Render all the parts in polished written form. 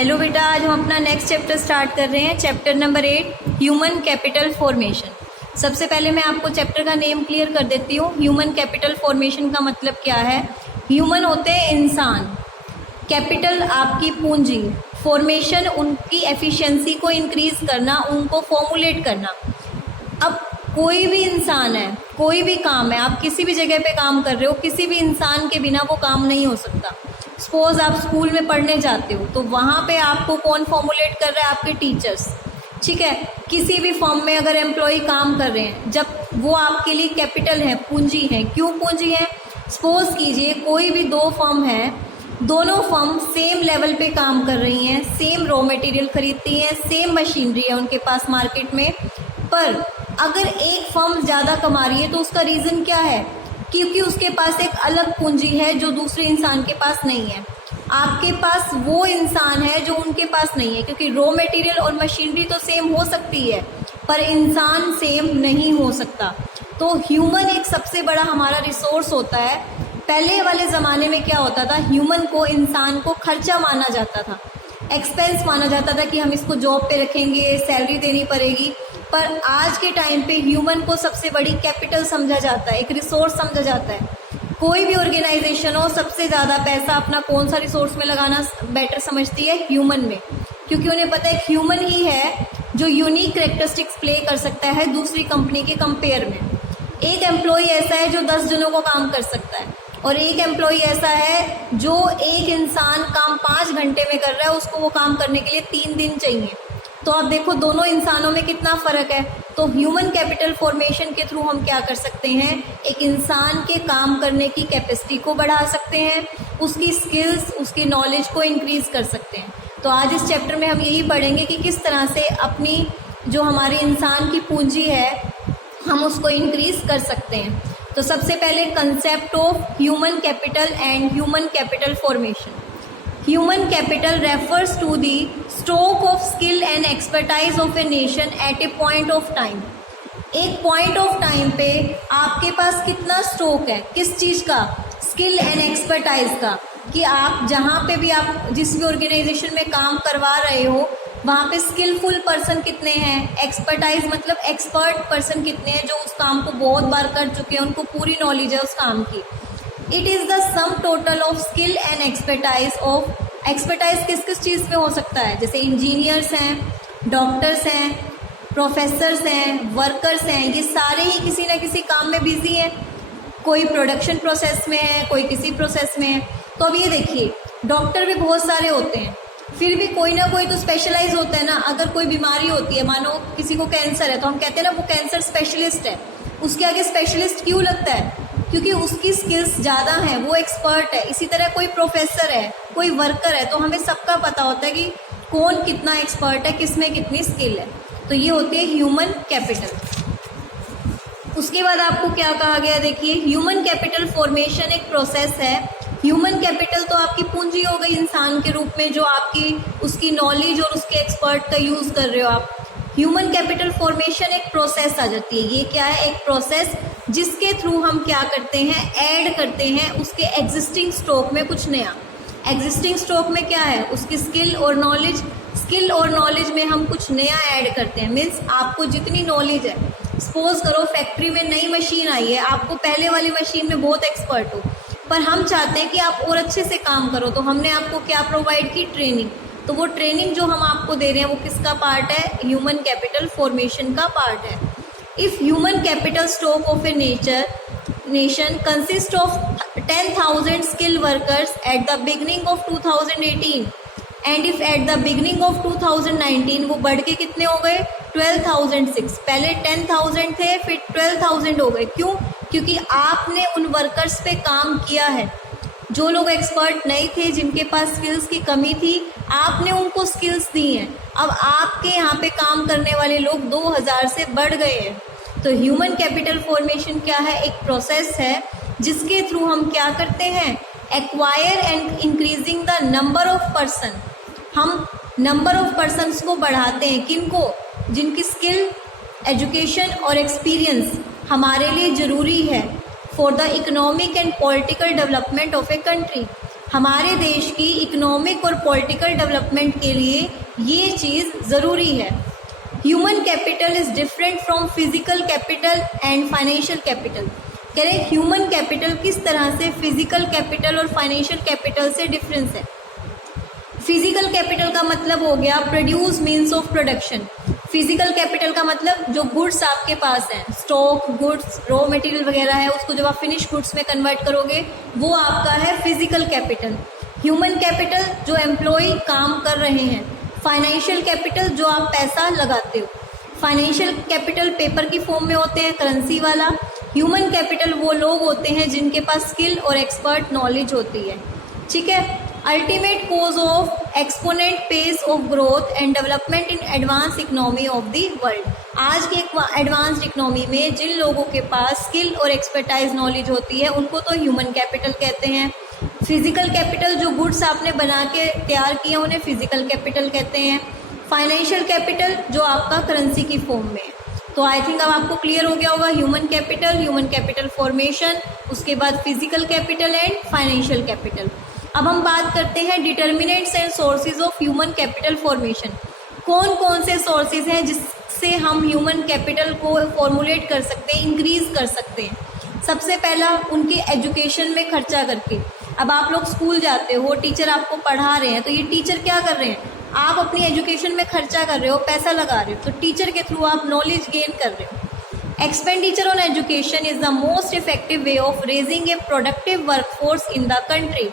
Hello बेटा, आज हम अपना नेक्स्ट चैप्टर स्टार्ट कर रहे हैं। Chapter number 8, human capital formation. सबसे पहले मैं आपको चैप्टर का नेम क्लियर कर देती हूँ। ह्यूमन कैपिटल फॉर्मेशन का मतलब क्या है। ह्यूमन होते हैं इंसान, कैपिटल आपकी पूंजी, फॉर्मेशन उनकी एफिशिएंसी को इंक्रीज करना, उनको फॉर्मुलेट करना। अब कोई भी इंसान है, कोई भी काम है, आप किसी भी जगह पे काम कर रहे हो, किसी भी इंसान के बिना वो काम नहीं हो सकता। सपोज आप स्कूल में पढ़ने जाते हो तो वहाँ पे आपको कौन फॉर्मुलेट कर रहा है? आपके टीचर्स, ठीक है। किसी भी फॉर्म में अगर एम्प्लॉय काम कर रहे हैं, जब वो आपके लिए कैपिटल है, पूंजी है। क्यों पूंजी है? सपोज कीजिए कोई भी दो फर्म है, दोनों फर्म सेम लेवल पे काम कर रही हैं, सेम रॉ मटेरियल खरीदती हैं, सेम मशीनरी है उनके पास मार्केट में, पर अगर एक फर्म ज़्यादा कमा रही है तो उसका रीज़न क्या है? क्योंकि उसके पास एक अलग पूंजी है जो दूसरे इंसान के पास नहीं है। आपके पास वो इंसान है जो उनके पास नहीं है, क्योंकि रॉ मटेरियल और मशीनरी तो सेम हो सकती है पर इंसान सेम नहीं हो सकता। तो ह्यूमन एक सबसे बड़ा हमारा रिसोर्स होता है। पहले वाले ज़माने में क्या होता था? ह्यूमन को, इंसान को खर्चा माना जाता था, एक्सपेंस माना जाता था कि हम इसको जॉब पे रखेंगे, सैलरी देनी पड़ेगी। पर आज के टाइम पे ह्यूमन को सबसे बड़ी कैपिटल समझा जाता है, एक रिसोर्स समझा जाता है। कोई भी ऑर्गेनाइजेशन हो, सबसे ज़्यादा पैसा अपना कौन सा रिसोर्स में लगाना बेटर समझती है? ह्यूमन में, क्योंकि उन्हें पता है ह्यूमन ही है जो यूनिक कैरेक्टरिस्टिक्स प्ले कर सकता है दूसरी कंपनी के कंपेयर में। एक एम्प्लॉय ऐसा है जो 10 जनों को काम कर सकता है, और एक एम्प्लॉय ऐसा है जो एक इंसान काम 5 घंटे में कर रहा है, उसको वो काम करने के लिए 3 दिन चाहिए। तो आप देखो दोनों इंसानों में कितना फ़र्क है। तो ह्यूमन कैपिटल फॉर्मेशन के थ्रू हम क्या कर सकते हैं? एक इंसान के काम करने की कैपेसिटी को बढ़ा सकते हैं, उसकी स्किल्स, उसकी नॉलेज को इंक्रीज कर सकते हैं। तो आज इस चैप्टर में हम यही पढ़ेंगे कि किस तरह से अपनी जो हमारे इंसान की पूंजी है हम उसको इंक्रीज कर सकते हैं। तो सबसे पहले concept of human capital and human capital formation. Human capital refers to the stock of skill and expertise of a nation at a point of time. एक पॉइंट ऑफ टाइम पे आपके पास कितना स्टॉक है? किस चीज़ का? स्किल एंड एक्सपर्टाइज का। कि आप जहाँ पे भी, आप जिस भी ऑर्गेनाइजेशन में काम करवा रहे हो, वहाँ पे स्किलफुल पर्सन कितने हैं, एक्सपर्टाइज मतलब एक्सपर्ट पर्सन कितने हैं जो उस काम को बहुत बार कर चुके हैं, उनको पूरी नॉलेज है उस काम की। It is the sum total of skill and expertise of. Expertise किस किस चीज़ में हो सकता है? जैसे इंजीनियर्स हैं, डॉक्टर्स हैं, प्रोफेसर्स हैं, वर्कर्स हैं, ये सारे ही किसी न किसी काम में बिजी हैं। कोई प्रोडक्शन प्रोसेस में है, कोई किसी प्रोसेस में है। तो अब ये देखिए, डॉक्टर भी बहुत सारे होते हैं, फिर भी कोई ना कोई तो स्पेशलाइज होता है ना। अगर कोई बीमारी होती है, मानो किसी को कैंसर है, तो हम कहते हैं ना वो कैंसर स्पेशलिस्ट है। उसके आगे स्पेशलिस्ट क्यों लगता है? क्योंकि उसकी स्किल्स ज़्यादा हैं, वो एक्सपर्ट है। इसी तरह कोई प्रोफेसर है, कोई वर्कर है, तो हमें सबका पता होता है कि कौन कितना एक्सपर्ट है, किस में कितनी स्किल है। तो ये होती है ह्यूमन कैपिटल। उसके बाद आपको क्या कहा गया? देखिए, ह्यूमन कैपिटल फॉर्मेशन एक प्रोसेस है। ह्यूमन कैपिटल तो आपकी पूंजी हो गई इंसान के रूप में, जो आपकी उसकी नॉलेज और उसके एक्सपर्ट का यूज़ कर रहे हो आप। ह्यूमन कैपिटल फॉर्मेशन एक प्रोसेस आ जाती है। ये क्या है? एक प्रोसेस जिसके थ्रू हम क्या करते हैं? ऐड करते हैं उसके एग्जिस्टिंग स्टॉक में कुछ नया। एग्जिस्टिंग स्टॉक में क्या है? उसकी स्किल और नॉलेज। स्किल और नॉलेज में हम कुछ नया ऐड करते हैं। मीन्स आपको जितनी नॉलेज है, सपोज करो फैक्ट्री में नई मशीन आई है, आपको पहले वाली मशीन में बहुत एक्सपर्ट हो, पर हम चाहते हैं कि आप और अच्छे से काम करो, तो हमने आपको क्या प्रोवाइड की? ट्रेनिंग। तो वो ट्रेनिंग जो हम आपको दे रहे हैं वो किसका पार्ट है? ह्यूमन कैपिटल फॉर्मेशन का पार्ट है। If human capital stock of a nation consist of 10,000 skill workers at the beginning of 2018 and if at the beginning of 2019 वो बढ़ के कितने हो गए? 12,006। पहले 10,000 थे, फिर 12,000 हो गए। क्यों? क्योंकि आपने उन वर्कर्स पे काम किया है। जो लोग एक्सपर्ट नहीं थे, जिनके पास स्किल्स की कमी थी, आपने उनको स्किल्स दी हैं। अब आपके यहाँ पे काम करने वाले लोग 2000 से बढ़ गए हैं। तो ह्यूमन कैपिटल फॉर्मेशन क्या है? एक प्रोसेस है जिसके थ्रू हम क्या करते हैं? Acquire and increasing the number of person. हम नंबर ऑफ पर्सन्स को बढ़ाते हैं। किनको? जिनकी स्किल, एजुकेशन और एक्सपीरियंस हमारे लिए ज़रूरी है for the economic and political development of a country. हमारे देश की इकोनॉमिक और पॉलिटिकल डेवलपमेंट के लिए ये चीज़ ज़रूरी है। Human capital is different from physical capital and financial capital. कह रहे ह्यूमन कैपिटल किस तरह से फिजिकल कैपिटल और फाइनेंशियल कैपिटल से डिफरेंस है। फिजिकल कैपिटल का मतलब हो गया produce means of production. Physical capital का मतलब जो गुड्स आपके पास हैं, स्टॉक गुड्स, रॉ मटेरियल वगैरह है, उसको जब आप फिनिश गुड्स में कन्वर्ट करोगे वो आपका है फिजिकल कैपिटल। ह्यूमन कैपिटल जो एम्प्लॉय काम कर रहे हैं। फाइनेंशियल कैपिटल जो आप पैसा लगाते हो। फाइनेंशियल कैपिटल पेपर की फॉर्म में होते हैं, करेंसी वाला। ह्यूमन कैपिटल वो लोग होते हैं जिनके पास स्किल और एक्सपर्ट नॉलेज होती है। ठीक है। Ultimate cause of exponent pace of growth and development in advance economy of the world. आज की एडवांस्ड इकोनॉमी में जिन लोगों के पास स्किल और एक्सपर्टाइज नॉलेज होती है उनको तो ह्यूमन कैपिटल कहते हैं। फिजिकल कैपिटल जो गुड्स आपने बना के तैयार किए उन्हें फिजिकल कैपिटल कहते हैं। फाइनेंशियल कैपिटल जो आपका करेंसी की फॉर्म में है। तो आई थिंक अब आपको क्लियर हो गया होगा ह्यूमन कैपिटल फॉर्मेशन, उसके बाद physical capital and financial capital. अब हम बात करते हैं determinants and sources of human capital formation. कौन कौन से सोर्सेज हैं जिससे हम ह्यूमन कैपिटल को फॉर्मुलेट कर सकते हैं, इंक्रीज कर सकते हैं। सबसे पहला उनके एजुकेशन में खर्चा करके। अब आप लोग स्कूल जाते हो, टीचर आपको पढ़ा रहे हैं, तो ये टीचर क्या कर रहे हैं, आप अपनी एजुकेशन में खर्चा कर रहे हो, पैसा लगा रहे हो, तो टीचर के थ्रू आप नॉलेज गेन कर रहे हो। Expenditure on education is the most effective way of raising A productive workforce in the country.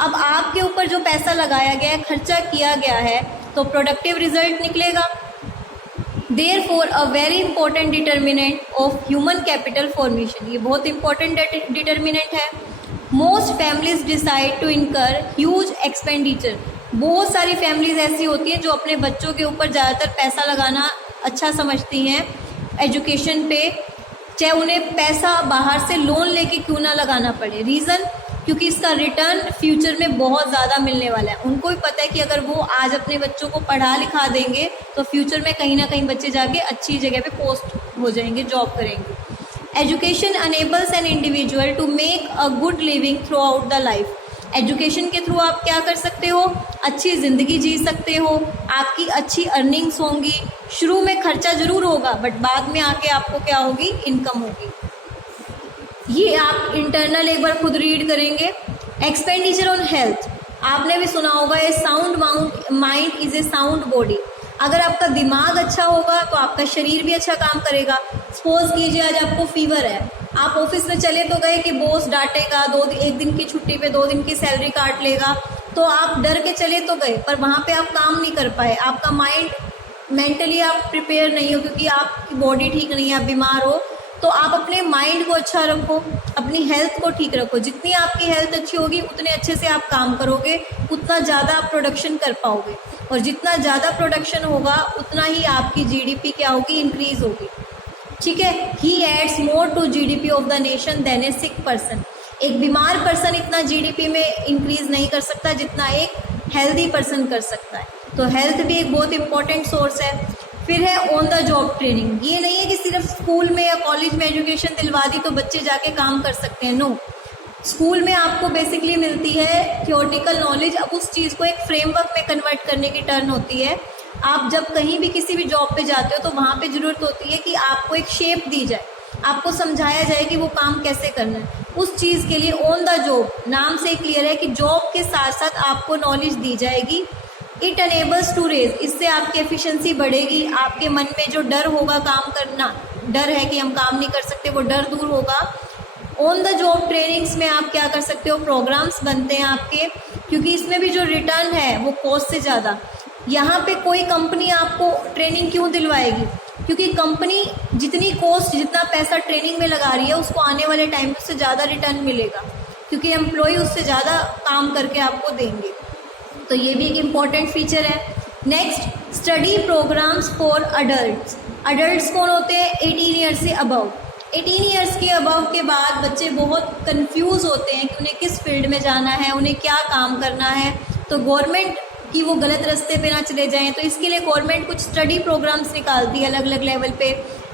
अब आपके ऊपर जो पैसा लगाया गया है, खर्चा किया गया है, तो प्रोडक्टिव रिजल्ट निकलेगा। Therefore, a very important determinant of human capital formation, ये बहुत important determinant है। Most families decide to incur huge expenditure। बहुत सारी फैमिलीज ऐसी होती हैं जो अपने बच्चों के ऊपर ज़्यादातर पैसा लगाना अच्छा समझती हैं एजुकेशन पे, चाहे उन्हें पैसा बाहर से लोन लेके क्यों ना लगाना पड़े। रीज़न, क्योंकि इसका रिटर्न फ्यूचर में बहुत ज़्यादा मिलने वाला है। उनको भी पता है कि अगर वो आज अपने बच्चों को पढ़ा लिखा देंगे तो फ्यूचर में कहीं ना कहीं बच्चे जाके अच्छी जगह पे पोस्ट हो जाएंगे, जॉब करेंगे। Education enables an individual to make a good living throughout the life. Education के थ्रू आप क्या कर सकते हो, अच्छी ज़िंदगी जी सकते हो, आपकी अच्छी अर्निंग्स होंगी। शुरू में खर्चा ज़रूर होगा बट बाद में आके आपको क्या होगी, इनकम होगी। ये आप इंटरनल एक बार खुद रीड करेंगे। एक्सपेंडिचर ऑन हेल्थ, आपने भी सुना होगा, a sound mind is a sound body. अगर आपका दिमाग अच्छा होगा तो आपका शरीर भी अच्छा काम करेगा। सपोज कीजिए आज आपको फीवर है, आप ऑफिस में चले तो गए कि बॉस डांटेगा, एक दिन की छुट्टी पे 2 दिन की सैलरी काट लेगा, तो आप डर के चले तो गए पर वहाँ पे आप काम नहीं कर पाए। आपका माइंड मेंटली आप प्रिपेयर नहीं हो क्योंकि आपकी बॉडी ठीक नहीं है, आप बीमार हो। तो आप अपने माइंड को अच्छा रखो, अपनी हेल्थ को ठीक रखो। जितनी आपकी हेल्थ अच्छी होगी उतने अच्छे से आप काम करोगे, उतना ज़्यादा आप प्रोडक्शन कर पाओगे, और जितना ज़्यादा प्रोडक्शन होगा उतना ही आपकी जीडीपी क्या होगी, इंक्रीज होगी। ठीक है। He adds more to GDP of the nation than a sick person. एक बीमार पर्सन इतना जीडीपी में इंक्रीज नहीं कर सकता जितना एक हेल्दी पर्सन कर सकता है। तो हेल्थ भी एक बहुत इंपॉर्टेंट सोर्स है। फिर है ऑन द जॉब ट्रेनिंग। ये नहीं है कि सिर्फ स्कूल में या कॉलेज में एजुकेशन दिलवा दी तो बच्चे जाके काम कर सकते हैं। नो, स्कूल में आपको बेसिकली मिलती है थियोरेटिकल नॉलेज, अब उस चीज़ को एक फ्रेमवर्क में कन्वर्ट करने की टर्न होती है। आप जब कहीं भी किसी भी जॉब पे जाते हो तो वहाँ पे ज़रूरत होती है कि आपको एक शेप दी जाए, आपको समझाया जाए कि वो काम कैसे करना है। उस चीज़ के लिए ऑन द जॉब, नाम से क्लियर है कि जॉब के साथ साथ आपको नॉलेज दी जाएगी। इट अनेबल्स टू रेज, इससे आपकी एफिशिएंसी बढ़ेगी। आपके मन में जो डर होगा काम करना, डर है कि हम काम नहीं कर सकते, वो डर दूर होगा। ऑन द जॉब ट्रेनिंग्स में आप क्या कर सकते हो, प्रोग्राम्स बनते हैं आपके, क्योंकि इसमें भी जो रिटर्न है वो कॉस्ट से ज़्यादा। यहाँ पे कोई कंपनी आपको ट्रेनिंग क्यों दिलवाएगी, क्योंकि कंपनी जितनी कॉस्ट, जितना पैसा ट्रेनिंग में लगा रही है उसको आने वाले टाइम में उससे ज़्यादा रिटर्न मिलेगा, क्योंकि एम्प्लॉय उससे ज़्यादा काम करके आपको देंगे। तो ये भी एक इम्पॉर्टेंट फीचर है। Next, study programmes for adults. Adults कौन होते हैं, 18 ईयर्स से अबव। 18 ईयर्स के अबव के बाद बच्चे बहुत कंफ्यूज होते हैं कि उन्हें किस फील्ड में जाना है, उन्हें क्या काम करना है। तो गवर्नमेंट कि वो गलत रास्ते पे ना चले जाएं, तो इसके लिए गवर्नमेंट कुछ स्टडी प्रोग्राम्स निकालती है अलग अलग लेवल पे,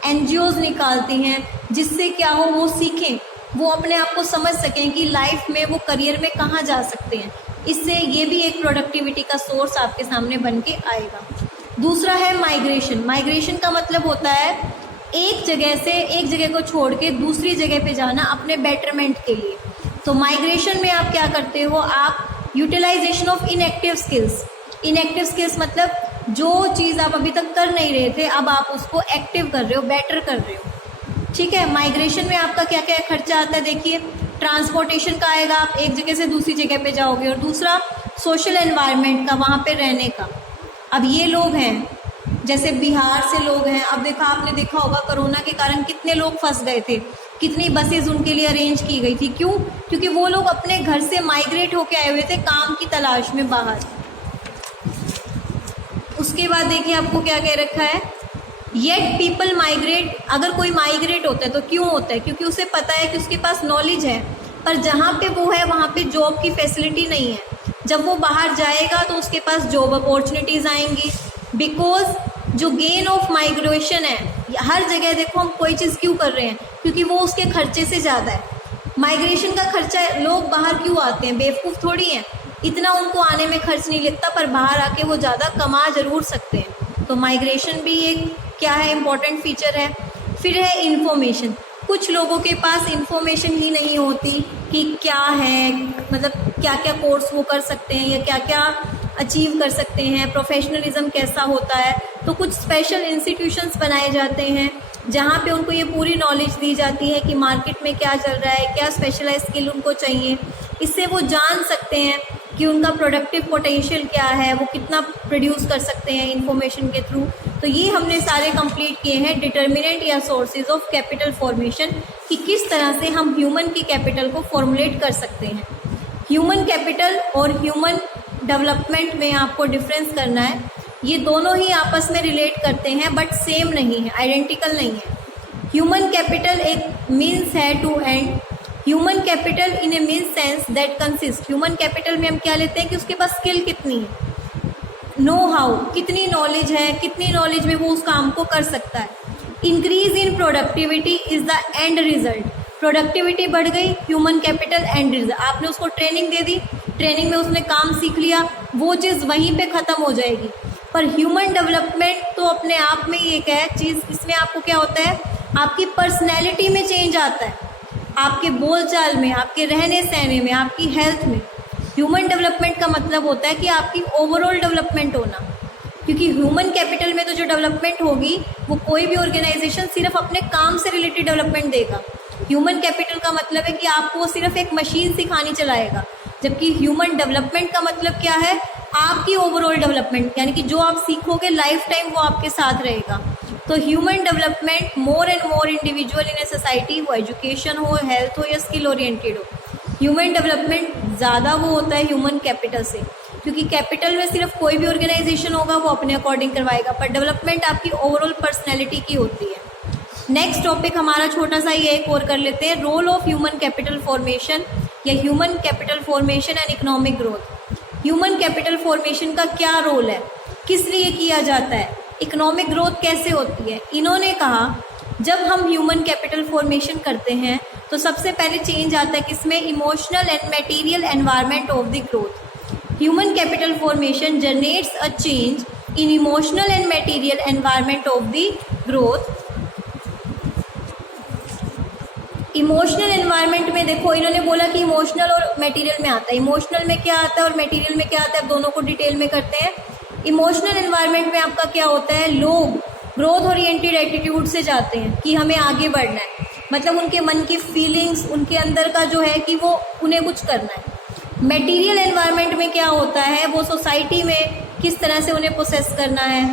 एनजीओज निकालती हैं, जिससे क्या हो, वो सीखें, वो अपने आप को समझ सकें कि लाइफ में वो करियर में कहाँ जा सकते हैं। इससे ये भी एक प्रोडक्टिविटी का सोर्स आपके सामने बन के आएगा। दूसरा है माइग्रेशन। माइग्रेशन का मतलब होता है एक जगह से एक जगह को छोड़ के दूसरी जगह पे जाना अपने बेटरमेंट के लिए। तो माइग्रेशन में आप क्या करते हो, आप utilisation of inactive skills. Inactive skills मतलब जो चीज़ आप अभी तक कर नहीं रहे थे, अब आप उसको एक्टिव कर रहे हो, बेटर कर रहे हो। ठीक है, माइग्रेशन में आपका क्या क्या खर्चा आता है, देखिए ट्रांसपोर्टेशन का आएगा, आप एक जगह से दूसरी जगह पे जाओगे, और दूसरा सोशल एनवायरनमेंट का, वहाँ पे रहने का। अब ये लोग हैं, जैसे बिहार से लोग हैं, अब देखा आपने देखा होगा कोरोना के कारण कितने लोग फंस गए थे, कितनी बसेज उनके लिए अरेंज की गई थी। क्यों? क्योंकि वो लोग अपने घर से माइग्रेट होके आए हुए थे काम की तलाश में बाहर। उसके बाद देखिए आपको क्या कह रखा है, येट पीपल माइग्रेट। अगर कोई माइग्रेट होता है तो क्यों होता है? क्योंकि उसे पता है कि उसके पास नॉलेज है, पर जहाँ पे वो है वहाँ पे जॉब की फैसिलिटी नहीं है। जब वो बाहर जाएगा तो उसके पास जॉब अपॉर्चुनिटीज़ आएंगी। बिकॉज जो गेन ऑफ माइग्रेशन है, हर जगह देखो हम कोई चीज़ क्यों कर रहे हैं, क्योंकि वो उसके खर्चे से ज़्यादा है। माइग्रेशन का खर्चा, लोग बाहर क्यों आते हैं, बेवकूफ़ थोड़ी हैं, इतना उनको आने में खर्च नहीं लगता, पर बाहर आके वो ज़्यादा कमा ज़रूर सकते हैं। तो माइग्रेशन भी एक क्या है, इम्पॉर्टेंट फीचर है। फिर है इन्फॉर्मेशन। कुछ लोगों के पास इन्फॉर्मेशन ही नहीं होती कि क्या है, मतलब क्या क्या कोर्स वो कर सकते हैं या क्या क्या अचीव कर सकते हैं, प्रोफेशनलिज्म कैसा होता है। तो कुछ स्पेशल इंस्टीट्यूशंस बनाए जाते हैं जहाँ पे उनको ये पूरी नॉलेज दी जाती है कि मार्केट में क्या चल रहा है, क्या स्पेशलाइज स्किल उनको चाहिए। इससे वो जान सकते हैं कि उनका प्रोडक्टिव पोटेंशियल क्या है, वो कितना प्रोड्यूस कर सकते हैं इन्फॉर्मेशन के थ्रू। तो ये हमने सारे कंप्लीट किए हैं डिटर्मिनेंट या सोर्सेज ऑफ कैपिटल फॉर्मेशन, कि किस तरह से हम ह्यूमन की कैपिटल को फॉर्मुलेट कर सकते हैं। ह्यूमन कैपिटल और ह्यूमन डेवलपमेंट में आपको डिफरेंस करना है। ये दोनों ही आपस में रिलेट करते हैं बट सेम नहीं है, आइडेंटिकल नहीं है। ह्यूमन कैपिटल एक मीन्स है to end. Human capital in a means sense that consist. Human capital में हम क्या लेते हैं कि उसके पास स्किल कितनी है, नो हाउ, कितनी नॉलेज है, कितनी नॉलेज में वो उस काम को कर सकता है। Increase in productivity is the end result. Productivity बढ़ गई, ह्यूमन कैपिटल एंड रिजल्ट। आपने उसको ट्रेनिंग दे दी, ट्रेनिंग में उसने काम सीख लिया, वो चीज़ वहीं पे ख़त्म हो जाएगी। पर ह्यूमन डेवलपमेंट तो अपने आप में ही एक है चीज़, इसमें आपको क्या होता है, आपकी पर्सनैलिटी में चेंज आता है, आपके बोलचाल में, आपके रहने सहने में, आपकी हेल्थ में। ह्यूमन डेवलपमेंट का मतलब होता है कि आपकी ओवरऑल डेवलपमेंट होना। क्योंकि ह्यूमन कैपिटल में तो जो डेवलपमेंट होगी वो कोई भी ऑर्गेनाइजेशन सिर्फ अपने काम से रिलेटेड डेवलपमेंट देगा। ह्यूमन कैपिटल का मतलब है कि आपको सिर्फ एक मशीन सिखानी चलाएगा, जबकि ह्यूमन डेवलपमेंट का मतलब क्या है, आपकी ओवरऑल डेवलपमेंट, यानी कि जो आप सीखोगे लाइफ टाइम वो आपके साथ रहेगा। तो human development more and more individual in a society, वो एजुकेशन हो, हेल्थ हो या स्किल ओरिएंटेड हो, ह्यूमन डेवलपमेंट ज़्यादा वो होता है ह्यूमन कैपिटल से। क्योंकि कैपिटल में सिर्फ कोई भी ऑर्गेनाइजेशन होगा वो अपने अकॉर्डिंग करवाएगा, पर डेवलपमेंट आपकी ओवरऑल पर्सनैलिटी की होती है। नेक्स्ट टॉपिक हमारा छोटा सा ये एक और कर लेते हैं, role of human capital formation या human capital formation and economic growth. Human capital formation का क्या रोल है, किस लिए किया जाता है, इकोनॉमिक ग्रोथ कैसे होती है। इन्होंने कहा जब हम ह्यूमन कैपिटल फॉर्मेशन करते हैं तो सबसे पहले चेंज आता है किसमें, emotional and material environment of the growth. Human capital formation generates a change in emotional and material environment of the growth. Emotional environment में देखो इन्होंने बोला कि इमोशनल और मटेरियल में आता है, इमोशनल में क्या आता है और मटेरियल में क्या आता है, दोनों को डिटेल में करते हैं। इमोशनल एनवायरनमेंट में आपका क्या होता है, लोग ग्रोथ ओरिएंटेड एटीट्यूड से जाते हैं कि हमें आगे बढ़ना है, मतलब उनके मन की फीलिंग्स, उनके अंदर का जो है कि वो उन्हें कुछ करना है। मटेरियल एनवायरनमेंट में क्या होता है, वो सोसाइटी में किस तरह से उन्हें प्रोसेस करना है,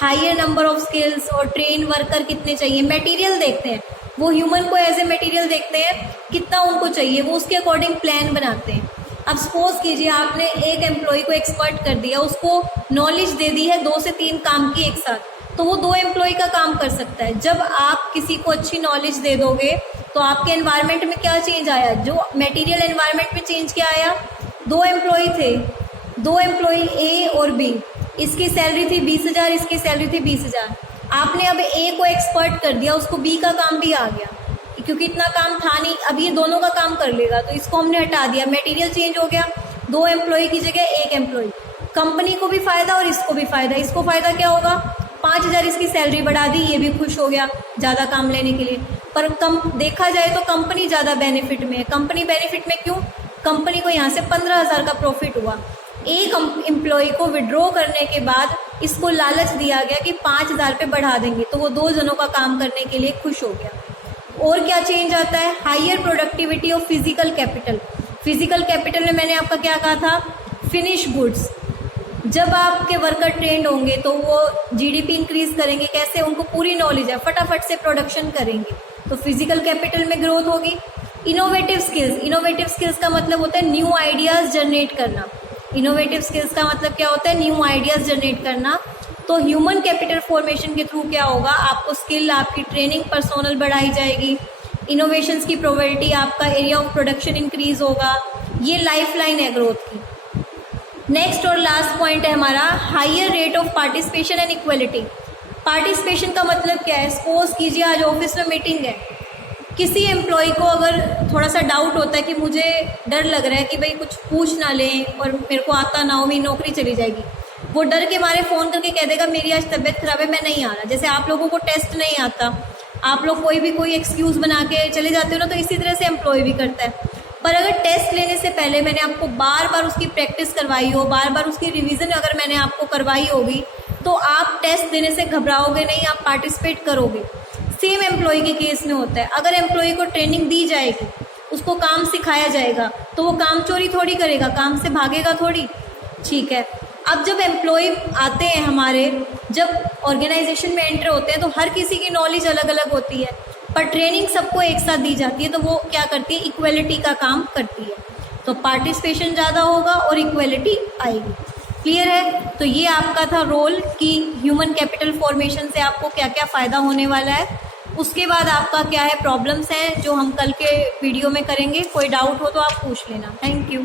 हायर नंबर ऑफ स्किल्स और ट्रेन वर्कर कितने चाहिए, मटेरियल देखते हैं। वो ह्यूमन को एज ए मटेरियल देखते हैं, कितना उनको चाहिए, वो उसके अकॉर्डिंग प्लान बनाते हैं। अब सपोज कीजिए आपने एक एम्प्लॉय को एक्सपर्ट कर दिया, उसको नॉलेज दे दी है 2 से 3 काम की एक साथ, तो वो 2 एम्प्लॉय का काम कर सकता है। जब आप किसी को अच्छी नॉलेज दे दोगे तो आपके एनवायरनमेंट में क्या चेंज आया, जो मटेरियल एनवायरनमेंट में चेंज क्या आया, 2 एम्प्लॉय थे, 2 एम्प्लॉय ए और बी, इसकी सैलरी थी 20,000, इसकी सैलरी थी 20,000। आपने अब ए को एक्सपर्ट कर दिया, उसको बी का काम भी आ गया, क्योंकि इतना काम था नहीं, अब ये दोनों का काम कर लेगा, तो इसको हमने हटा दिया, मटेरियल चेंज हो गया। 2 एम्प्लॉय की जगह 1 एम्प्लॉय, कंपनी को भी फायदा और इसको भी फायदा। इसको फायदा क्या होगा, 5,000 इसकी सैलरी बढ़ा दी, ये भी खुश हो गया ज़्यादा काम लेने के लिए। पर कम देखा जाए तो कंपनी ज़्यादा बेनिफिट में है। कंपनी बेनिफिट में क्यों, कंपनी को यहाँ से 15,000 का प्रॉफिट हुआ। एक एम्प्लॉय को विड्रॉ करने के बाद इसको लालच दिया गया कि 5,000 पे बढ़ा देंगे, तो वो 2 जनों का काम करने के लिए खुश हो गया। और क्या चेंज आता है, higher productivity of physical capital. Physical capital में मैंने आपका क्या कहा था, फिनिश गुड्स। जब आपके वर्कर ट्रेंड होंगे तो वो जीडीपी इंक्रीज करेंगे, कैसे, उनको पूरी नॉलेज है, फटाफट से प्रोडक्शन करेंगे, तो फिजिकल कैपिटल में ग्रोथ होगी। इनोवेटिव स्किल्स, इनोवेटिव स्किल्स का मतलब होता है न्यू आइडियाज जनरेट करना। इनोवेटिव स्किल्स का मतलब क्या होता है, न्यू आइडियाज जनरेट करना। तो ह्यूमन कैपिटल फॉर्मेशन के थ्रू क्या होगा, आपको स्किल, आपकी ट्रेनिंग, पर्सोनल बढ़ाई जाएगी, इनोवेशंस की प्रोबेबिलिटी, आपका एरिया ऑफ प्रोडक्शन इंक्रीज होगा। ये लाइफ लाइन है ग्रोथ की। नेक्स्ट और लास्ट पॉइंट है हमारा higher rate of participation and equality. Participation का मतलब क्या है, सपोज कीजिए आज ऑफिस में मीटिंग है, किसी एम्प्लॉय को अगर थोड़ा सा डाउट होता है कि मुझे डर लग रहा है कि भाई कुछ पूछ ना लें और मेरे को आता ना हो, मेरी नौकरी चली जाएगी, वो डर के मारे फ़ोन करके कह देगा मेरी आज तबीयत खराब है, मैं नहीं आ रहा। जैसे आप लोगों को टेस्ट नहीं आता, आप लोग कोई एक्सक्यूज़ बना के चले जाते हो ना, तो इसी तरह से एम्प्लॉय भी करता है। पर अगर टेस्ट लेने से पहले मैंने आपको बार बार उसकी प्रैक्टिस करवाई हो, बार बार उसकी रिवीजन अगर मैंने आपको करवाई होगी, तो आप टेस्ट देने से घबराओगे नहीं, आप पार्टिसिपेट करोगे। सेम एम्प्लॉय के केस में होता है, अगर एम्प्लॉय को ट्रेनिंग दी जाएगी, उसको काम सिखाया जाएगा, तो वो काम चोरी थोड़ी करेगा, काम से भागेगा थोड़ी, ठीक है। अब जब एम्प्लॉय आते हैं हमारे, जब ऑर्गेनाइजेशन में एंटर होते हैं, तो हर किसी की नॉलेज अलग अलग होती है, पर ट्रेनिंग सबको एक साथ दी जाती है, तो वो क्या करती है, इक्वलिटी का काम करती है। तो पार्टिसिपेशन ज़्यादा होगा और इक्वलिटी आएगी। क्लियर है, तो ये आपका था रोल कि ह्यूमन कैपिटल फॉर्मेशन से आपको क्या क्या फ़ायदा होने वाला है। उसके बाद आपका क्या है, प्रॉब्लम्स हैं जो हम कल के वीडियो में करेंगे। कोई डाउट हो तो आप पूछ लेना। Thank you.